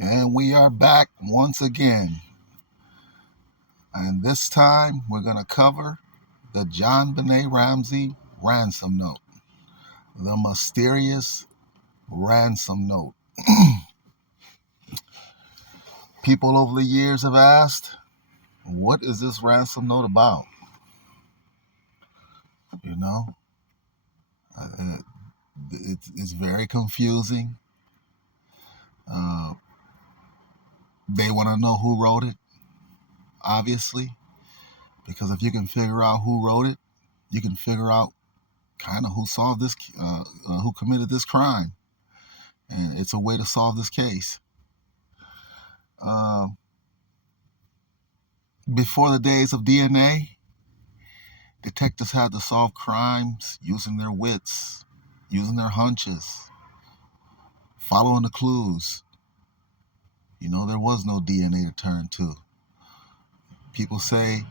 And we are back once again. And this time we're going to cover the JonBenet Ramsey ransom note. The mysterious ransom note. People over the years have asked, what is this ransom note about? You know, uh, it's very confusing. Uh, they want to know who wrote it, obviously, because if you can figure out who wrote it, you can figure out kind of who solved this, who committed this crime, and it's a way to solve this case. Uh, Before the days of DNA, detectives had to solve crimes using their wits, using their hunches, following the clues. There was no DNA to turn to. People say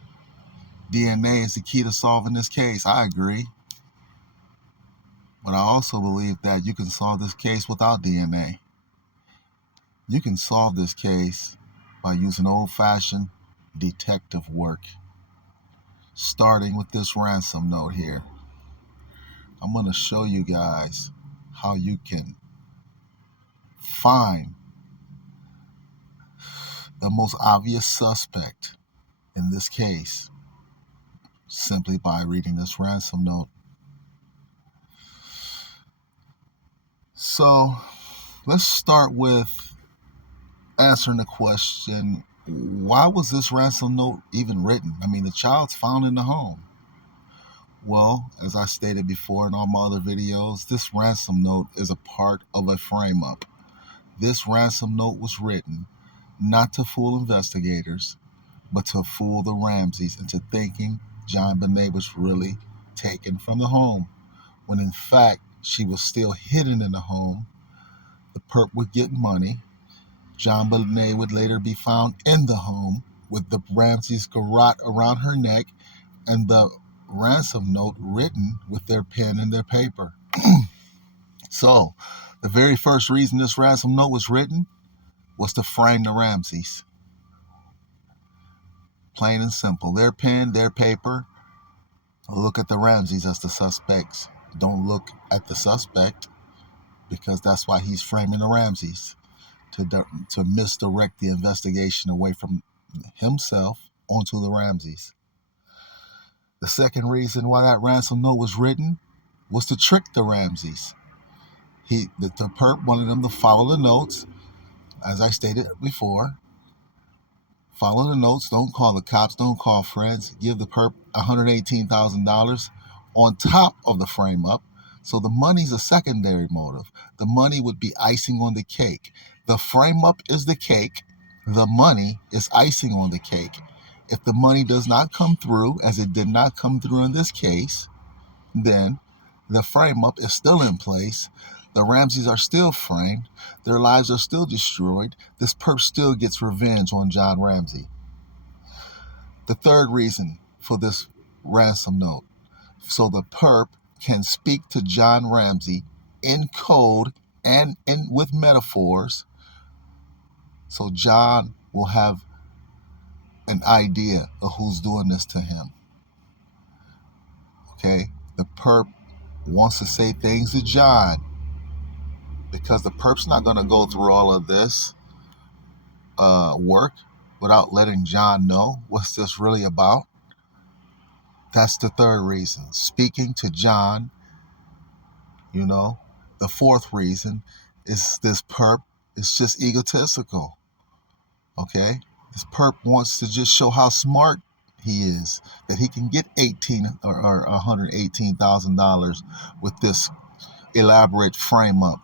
DNA is the key to solving this case. I agree. But I also believe that you can solve this case without DNA. You can solve this case by using old-fashioned detective work. Starting with this ransom note here. I'm going to show you guys how you can find the most obvious suspect in this case simply by reading this ransom note. So let's start with answering the question, why was this ransom note even written? I mean, the child's found in the home. Well, as I stated before in all my other videos, this ransom note is a part of a frame-up. This ransom note was written not to fool investigators, but to fool the Ramseys into thinking JonBenet was really taken from the home, when in fact she was still hidden in the home. The perp would get money. JonBenet would later be found in the home with the Ramseys' garrote around her neck and the ransom note written with their pen and their paper. So, the very first reason this ransom note was written was to frame the Ramseys. Plain and simple. Their pen, their paper. Look at the Ramseys as the suspects. Don't look at the suspect, because that's why he's framing the Ramseys, to misdirect the investigation away from himself onto the Ramseys. The second reason why that ransom note was written was to trick the Ramseys. The perp wanted them to follow the notes, as I stated before. Follow the notes, don't call the cops, don't call friends. Give the perp $118,000 on top of the frame-up. So the money's a secondary motive. The money would be icing on the cake. The frame-up is the cake. The money is icing on the cake. If the money does not come through, as it did not come through in this case, then the frame-up is still in place. The Ramseys are still framed. Their lives are still destroyed. This perp still gets revenge on John Ramsey. The third reason for this ransom note, so the perp can speak to John Ramsey in code and with metaphors, so John will have an idea of who's doing this to him. Okay? The perp wants to say things to John, because the perp's not going to go through all of this work without letting John know what's this really about. That's the third reason. Speaking to John, The fourth reason is this perp is just egotistical. Okay? This perp wants to just show how smart he is, that he can get $118,000 with this elaborate frame up,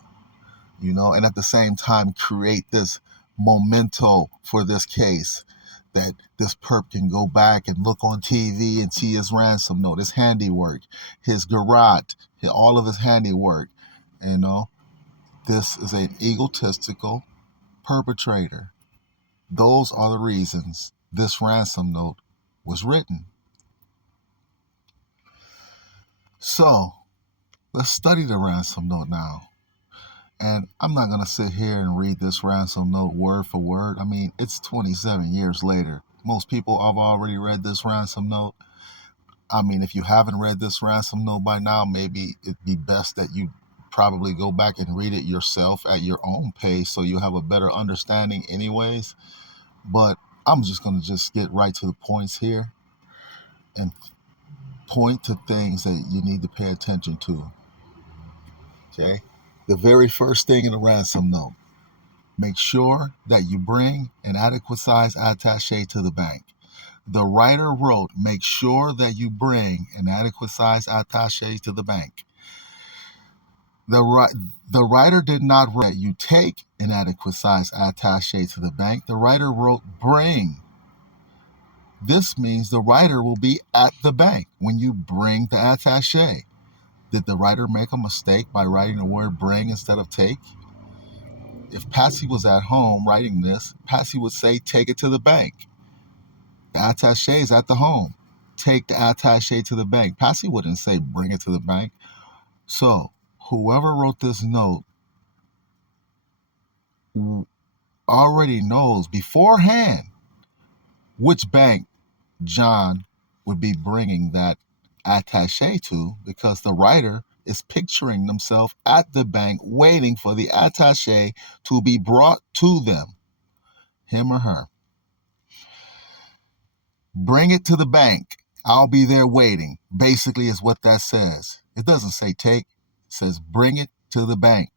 and at the same time create this memento for this case, that this perp can go back and look on TV and see his ransom note, his handiwork, his garrote, all of his handiwork. This is an egotistical perpetrator. Those are the reasons this ransom note was written. So, let's study the ransom note now. And I'm not going to sit here and read this ransom note word for word. I mean, it's 27 years later. Most people have already read this ransom note. I mean, if you haven't read this ransom note by now, maybe it'd be best that you probably go back and read it yourself at your own pace so you have a better understanding anyways. But I'm just going to just get right to the points here and point to things that you need to pay attention to. Okay? The very first thing in the ransom note, make sure that you bring an adequate size attaché to the bank. The writer wrote, make sure that you bring an adequate size attaché to the bank. The writer did not write, you take an adequate size attaché to the bank. The writer wrote, bring. This means the writer will be at the bank when you bring the attaché. Did the writer make a mistake by writing the word bring instead of take? If Patsy was at home writing this, Patsy would say, take it to the bank. The attaché is at the home. Take the attaché to the bank. Patsy wouldn't say, bring it to the bank. So, whoever wrote this note already knows beforehand which bank John would be bringing that attaché to, because the writer is picturing themselves at the bank waiting for the attaché to be brought to them, him or her. Bring it to the bank. I'll be there waiting. Basically is what that says. It doesn't say take. It says bring it to the bank.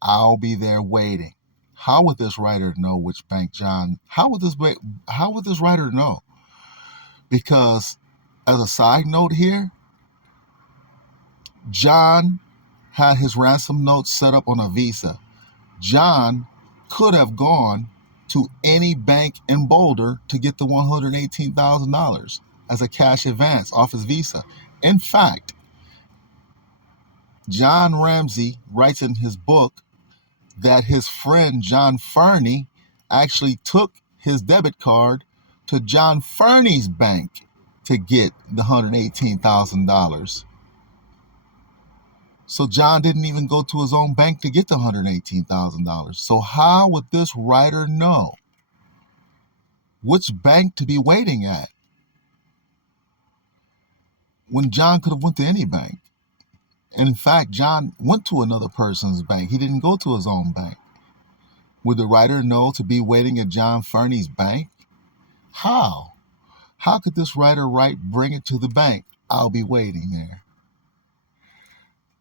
I'll be there waiting. How would this writer know which bank John? How would this writer know? Because as a side note here, John had his ransom note set up on a Visa. John could have gone to any bank in Boulder to get the $118,000 as a cash advance off his Visa. In fact, John Ramsey writes in his book that his friend John Fernie actually took his debit card to John Fernie's bank to get the $118,000. So John didn't even go to his own bank to get the $118,000. So how would this writer know which bank to be waiting at when John could have went to any bank? And in fact, John went to another person's bank. He didn't go to his own bank. Would the writer know to be waiting at John Fernie's bank? How? How could this writer write, bring it to the bank? I'll be waiting there.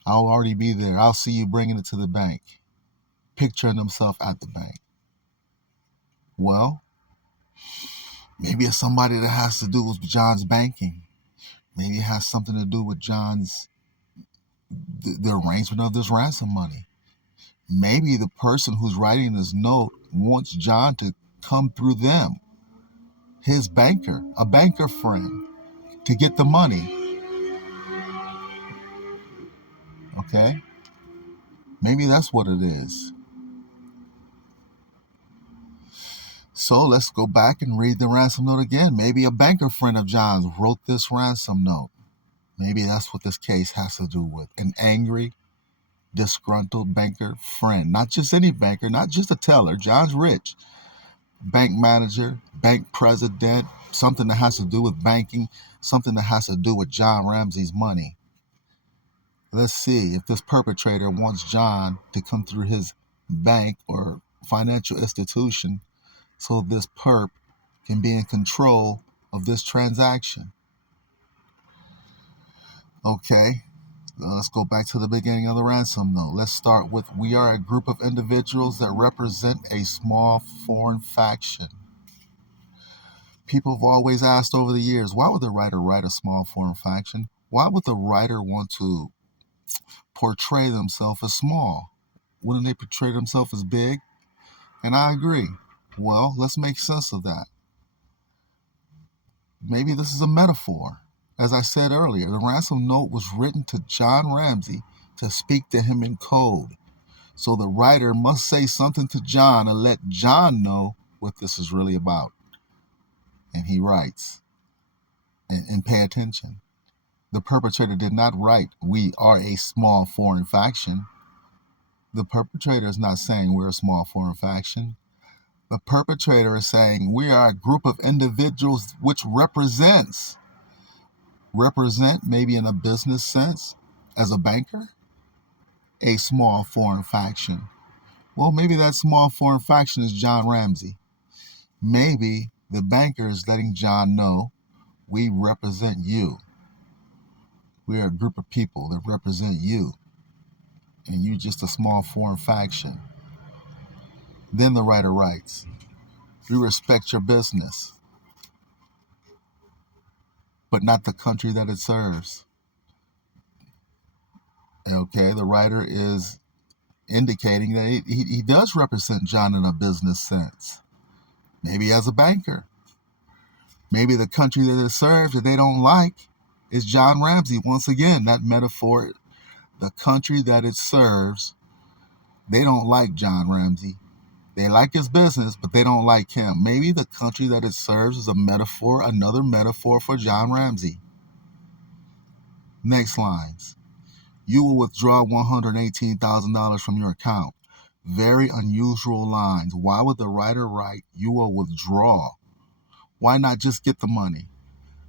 I'll already be there. I'll see you bringing it to the bank. Picturing himself at the bank. Well, maybe it's somebody that has to do with John's banking. Maybe it has something to do with John's, the arrangement of this ransom money. Maybe the person who's writing this note wants John to come through them, his banker, a banker friend, to get the money. Okay? Maybe that's what it is. So let's go back and read the ransom note again. Maybe a banker friend of John's wrote this ransom note. Maybe that's what this case has to do with. An angry, disgruntled banker friend. Not just any banker, not just a teller. John's rich. Bank manager, bank president, something that has to do with banking, something that has to do with John Ramsey's money. Let's see if this perpetrator wants John to come through his bank or financial institution so this perp can be in control of this transaction. Okay, let's go back to the beginning of the ransom note. Let's start with, we are a group of individuals that represent a small foreign faction. People have always asked over the years, why would the writer write a small foreign faction? Why would the writer want to portray themselves as small? Wouldn't they portray themselves as big? And I agree. Well, let's make sense of that. Maybe this is a metaphor. As I said earlier, the ransom note was written to John Ramsey to speak to him in code. So the writer must say something to John and let John know what this is really about. And he writes, and pay attention. The perpetrator did not write, we are a small foreign faction. The perpetrator is not saying we're a small foreign faction. The perpetrator is saying we are a group of individuals which represent maybe in a business sense as a banker, a small foreign faction. Well, maybe that small foreign faction is John Ramsey. Maybe the banker is letting John know we represent you. We're a group of people that represent you, and you're just a small foreign faction. Then the writer writes, we respect your business, but not the country that it serves. Okay, the writer is indicating that he does represent John in a business sense, maybe as a banker. Maybe the country that it serves that they don't like is John Ramsey. Once again, that metaphor, the country that it serves, they don't like John Ramsey. They like his business, but they don't like him. Maybe the country that it serves is a metaphor, another metaphor for John Ramsey. Next lines. You will withdraw $118,000 from your account. Very unusual lines. Why would the writer write, you will withdraw? Why not just get the money?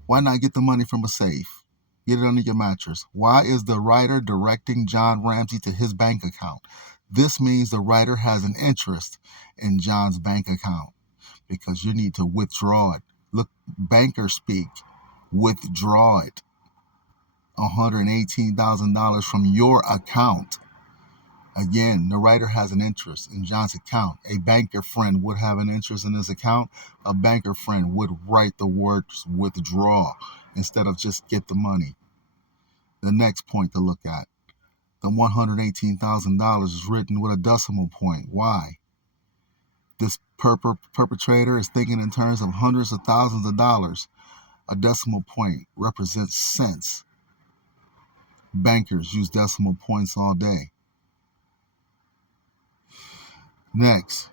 Why not get the money from a safe? Get it under your mattress. Why is the writer directing John Ramsey to his bank account? This means the writer has an interest in John's bank account because you need to withdraw it. Look, banker speak. Withdraw it. $118,000 from your account. Again, the writer has an interest in John's account. A banker friend would have an interest in his account. A banker friend would write the words withdraw instead of just get the money. The next point to look at. The $118,000 is written with a decimal point. Why? This perpetrator is thinking in terms of hundreds of thousands of dollars. A decimal point represents cents. Bankers use decimal points all day. Next,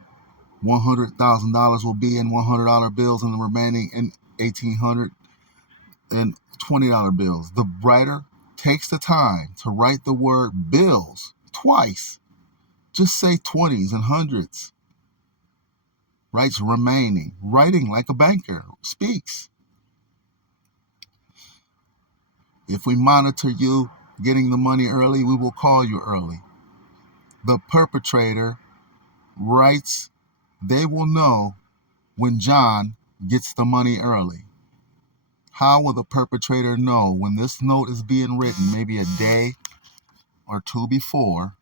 $100,000 will be in $100 bills and the remaining in $1,800 and $20 bills. The writer takes the time to write the word bills twice. Just say 20s and hundreds. Writes remaining, writing like a banker speaks. If we monitor you getting the money early, we will call you early. The perpetrator writes, they will know when John gets the money early. How will the perpetrator know when this note is being written, maybe a day or two before,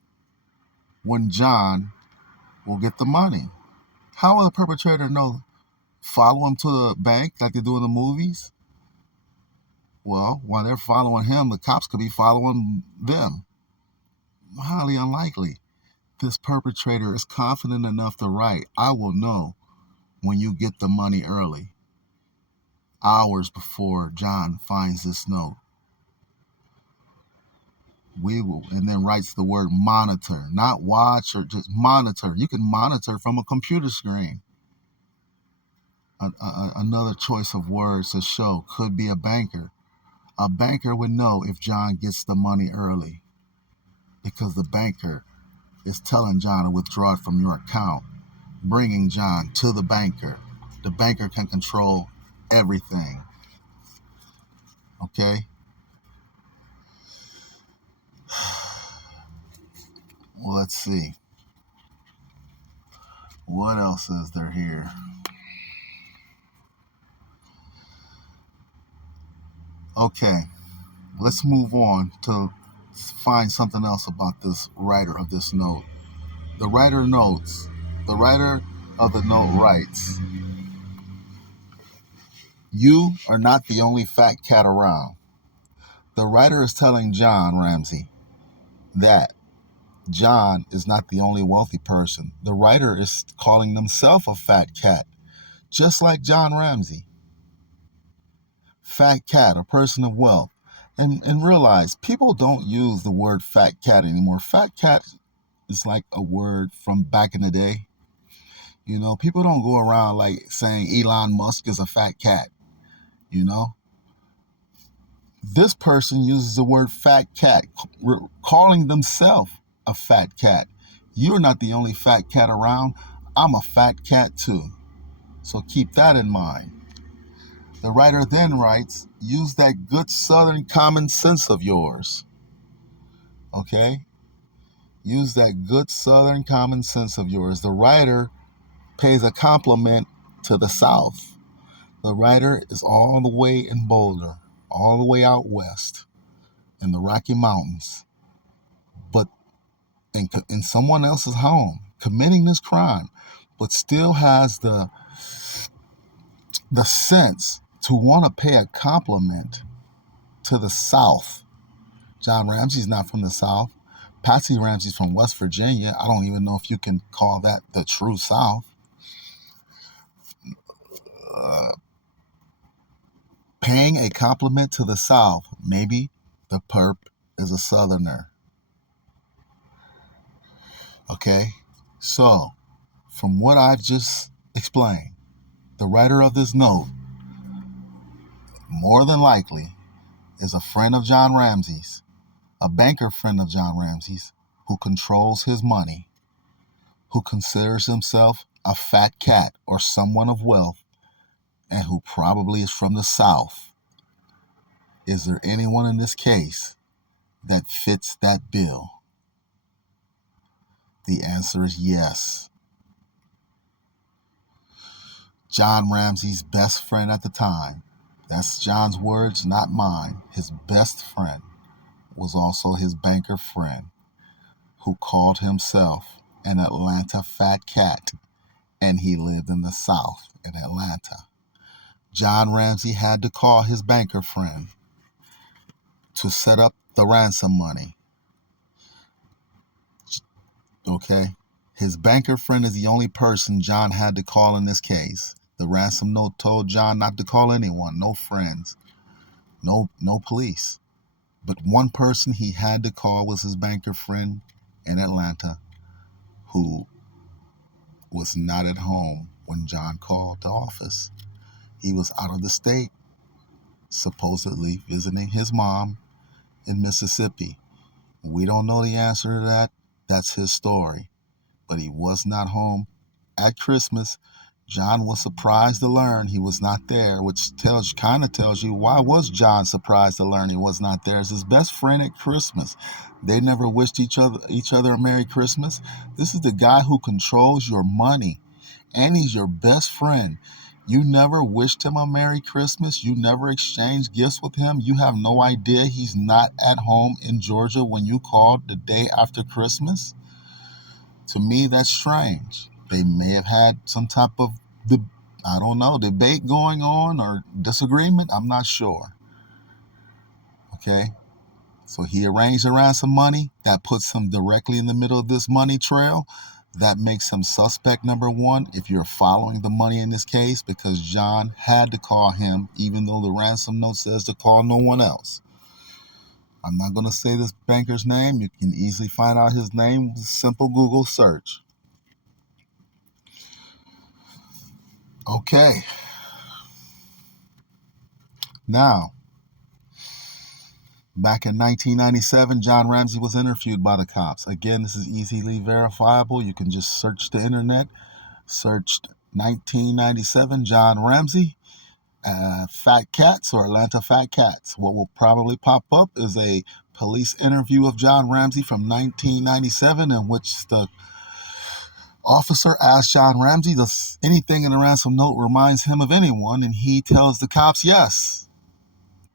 when John will get the money? How will the perpetrator know? Follow him to the bank like they do in the movies? Well, while they're following him, the cops could be following them. Highly unlikely. This perpetrator is confident enough to write, I will know when you get the money early, hours before John finds this note. We will, and then writes the word monitor, not watch or just monitor. You can monitor from a computer screen. Another choice of words to show could be a banker. A banker would know if John gets the money early because the banker is telling John to withdraw it from your account, bringing John to the banker. The banker can control everything. Okay? Well, let's see. What else is there here? Okay, let's move on to find something else about this writer of this note. The writer of the note writes, you are not the only fat cat around. The writer is telling John Ramsey that John is not the only wealthy person. The writer is calling himself a fat cat, just like John Ramsey. Fat cat, a person of wealth. And realize people don't use the word fat cat anymore. Fat cat is like a word from back in the day. You know, people don't go around like saying Elon Musk is a fat cat. You know, this person uses the word fat cat, calling themselves a fat cat. You're not the only fat cat around. I'm a fat cat too. So keep that in mind. The writer then writes, use that good southern common sense of yours. Okay? Use that good southern common sense of yours. The writer pays a compliment to the South. The writer is all the way in Boulder, all the way out west in the Rocky Mountains, but in someone else's home, committing this crime, but still has the sense to want to pay a compliment to the South. John Ramsey's not from the South. Patsy Ramsey's from West Virginia. I don't even know if you can call that the true South. Paying a compliment to the South. Maybe the perp is a Southerner. Okay? So, from what I've just explained, the writer of this note, more than likely, is a friend of John Ramsey's, a banker friend of John Ramsey's, who controls his money, who considers himself a fat cat or someone of wealth, and who probably is from the South. Is there anyone in this case that fits that bill? The answer is yes. John Ramsey's best friend at the time, that's John's words, not mine, his best friend was also his banker friend, who called himself an Atlanta fat cat, and he lived in the South in Atlanta. John Ramsey had to call his banker friend to set up the ransom money. Okay? His banker friend is the only person John had to call in this case. The ransom note told John not to call anyone, no friends, no police. But one person he had to call was his banker friend in Atlanta, who was not at home when John called the office. He was out of the state, supposedly visiting his mom in Mississippi. We don't know the answer to that. That's his story. But he was not home at Christmas. John was surprised to learn he was not there, which kind of tells you, why was John surprised to learn he was not there? As his best friend at Christmas, they never wished each other a Merry Christmas. This is the guy who controls your money, and he's your best friend. You never wished him a Merry Christmas. You never exchanged gifts with him. You have no idea he's not at home in Georgia when you called the day after Christmas. To me, that's strange. They may have had some type of, debate going on or disagreement. I'm not sure. Okay? So he arranged the ransom money. That puts him directly in the middle of this money trail. That makes him suspect number one if you're following the money in this case, because John had to call him, even though the ransom note says to call no one else. I'm not going to say this banker's name. You can easily find out his name with a simple Google search. Okay. Now, back in 1997, John Ramsey was interviewed by the cops. Again, this is easily verifiable. You can just search the internet. Searched 1997 John Ramsey, fat cats or Atlanta fat cats. What will probably pop up is a police interview of John Ramsey from 1997 in which the officer asked John Ramsey, does anything in the ransom note reminds him of anyone? And he tells the cops yes.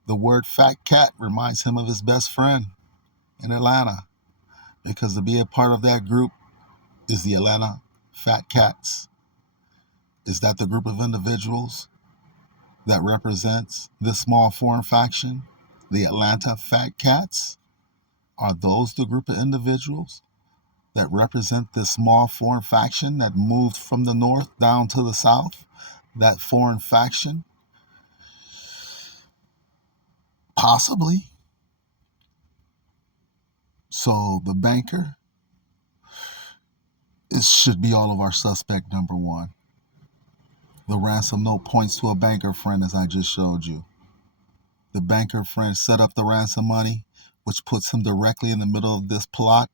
The word fat cat reminds him of his best friend in Atlanta, because to be a part of that group is the Atlanta Fat Cats. Is that the group of individuals that represents this small foreign faction, the Atlanta Fat Cats? Are those the group of individuals that represent this small foreign faction that moved from the north down to the south? That foreign faction? Possibly. So the banker, it should be all of our suspect number one. The ransom note points to a banker friend, as I just showed you. The banker friend set up the ransom money, which puts him directly in the middle of this plot,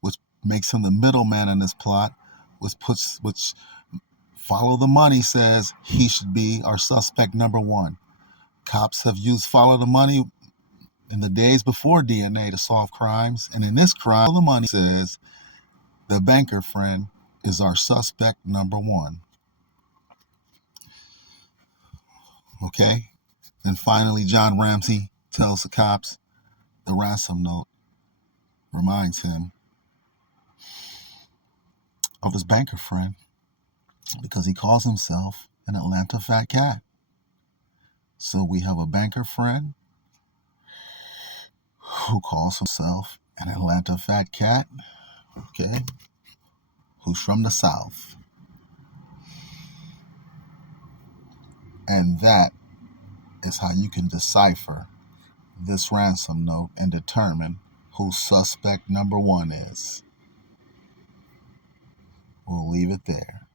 which makes him the middleman in this plot, which follow the money says he should be our suspect number one. Cops have used follow the money in the days before DNA to solve crimes, and in this crime, follow the money says the banker friend is our suspect number one. Okay? And finally, John Ramsey tells the cops the ransom note reminds him of his banker friend because he calls himself an Atlanta fat cat. So we have a banker friend who calls himself an Atlanta fat cat, okay, who's from the South. And that is how you can decipher this ransom note and determine who suspect number one is. We'll leave it there.